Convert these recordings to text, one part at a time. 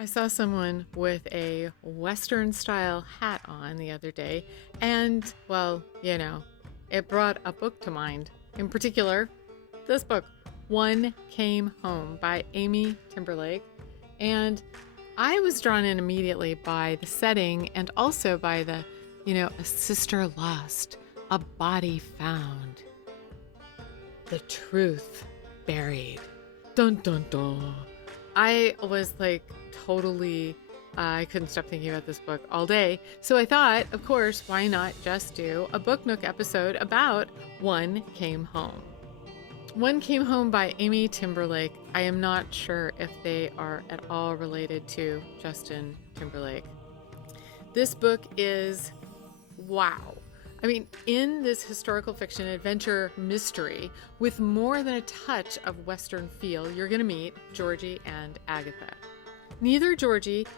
I saw someone with a Western style hat on the other day, and, well, it brought a book to mind. In particular, this book, One Came Home by Amy Timberlake. And I was drawn in immediately by the setting and also by the, a sister lost, a body found, the truth buried. Dun dun dun. I was totally, I couldn't stop thinking about this book all day. So I thought, of course, why not just do a Book Nook episode about One Came Home. One Came Home by Amy Timberlake. I am not sure if they are at all related to Justin Timberlake. This book is wow. I mean, in this historical fiction adventure mystery with more than a touch of Western feel, you're going to meet Georgie and Agatha. Neither Georgie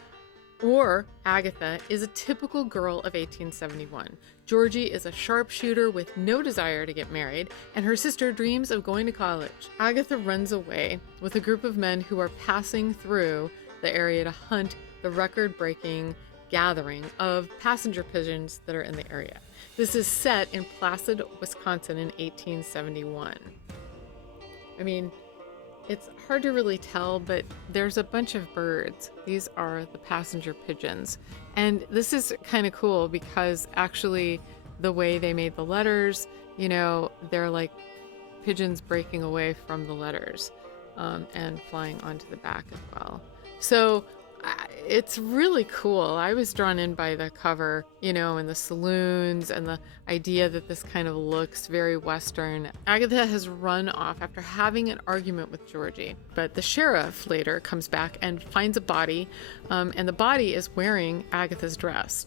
or Agatha is a typical girl of 1871. Georgie is a sharpshooter with no desire to get married, and her sister dreams of going to college. Agatha runs away with a group of men who are passing through the area to hunt the record-breaking gathering of passenger pigeons that are in the area. This is set in Placid, Wisconsin in 1871. I mean, it's hard to really tell, but there's a bunch of birds. These are the passenger pigeons. And this is kind of cool because actually the way they made the letters, they're like pigeons breaking away from the letters and flying onto the back as well. So it's really cool. I was drawn in by the cover, and the saloons and the idea that this kind of looks very Western. Agatha has run off after having an argument with Georgie, but the sheriff later comes back and finds a body, and the body is wearing Agatha's dress.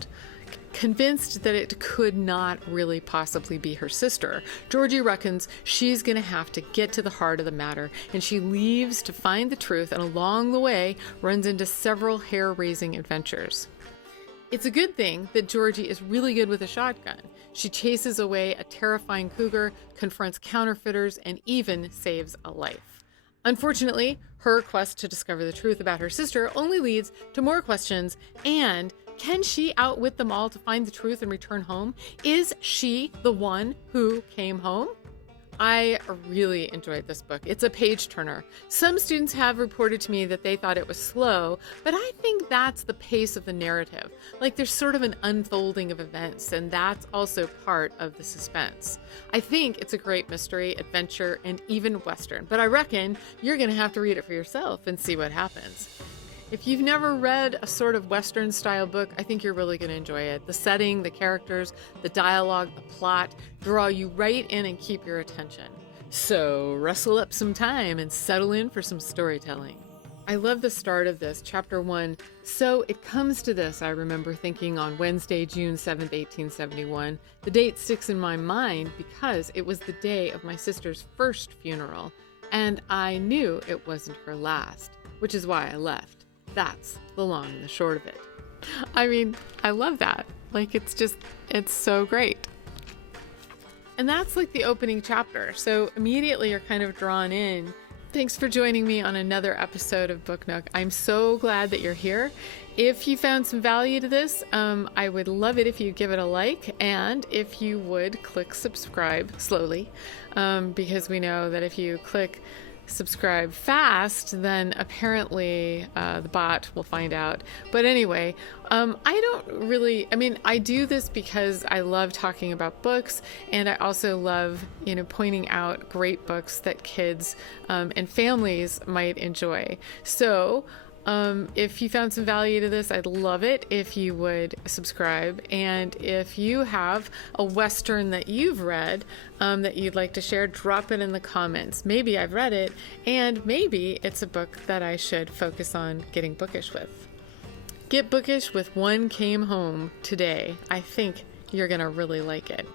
Convinced that it could not really possibly be her sister, Georgie reckons she's going to have to get to the heart of the matter, and she leaves to find the truth, and along the way runs into several hair-raising adventures. It's a good thing that Georgie is really good with a shotgun. She chases away a terrifying cougar, confronts counterfeiters, and even saves a life. Unfortunately, her quest to discover the truth about her sister only leads to more questions, and can she outwit them all to find the truth and return home? Is she the one who came home? I really enjoyed this book. It's a page turner. Some students have reported to me that they thought it was slow, but I think that's the pace of the narrative. There's sort of an unfolding of events, and that's also part of the suspense. I think it's a great mystery, adventure, and even Western, but I reckon you're going to have to read it for yourself and see what happens. If you've never read a sort of Western style book, I think you're really going to enjoy it. The setting, the characters, the dialogue, the plot draw you right in and keep your attention. So rustle up some time and settle in for some storytelling. I love the start of this, chapter 1. So it comes to this, I remember thinking on Wednesday, June 7th, 1871. The date sticks in my mind because it was the day of my sister's first funeral, and I knew it wasn't her last, which is why I left. That's the long and the short of it. I mean, I love that. It's so great. And that's the opening chapter. So immediately you're kind of drawn in. Thanks for joining me on another episode of Book Nook. I'm so glad that you're here. If you found some value to this, I would love it if you give it a like, and if you would click subscribe slowly, because we know that if you click subscribe fast, then apparently the bot will find out. But anyway, I do this because I love talking about books, and I also love, pointing out great books that kids and families might enjoy. So if you found some value to this, I'd love it if you would subscribe. And if you have a Western that you've read that you'd like to share, drop it in the comments. Maybe I've read it, and maybe it's a book that I should focus on getting bookish with. Get bookish with One Came Home today. I think you're going to really like it.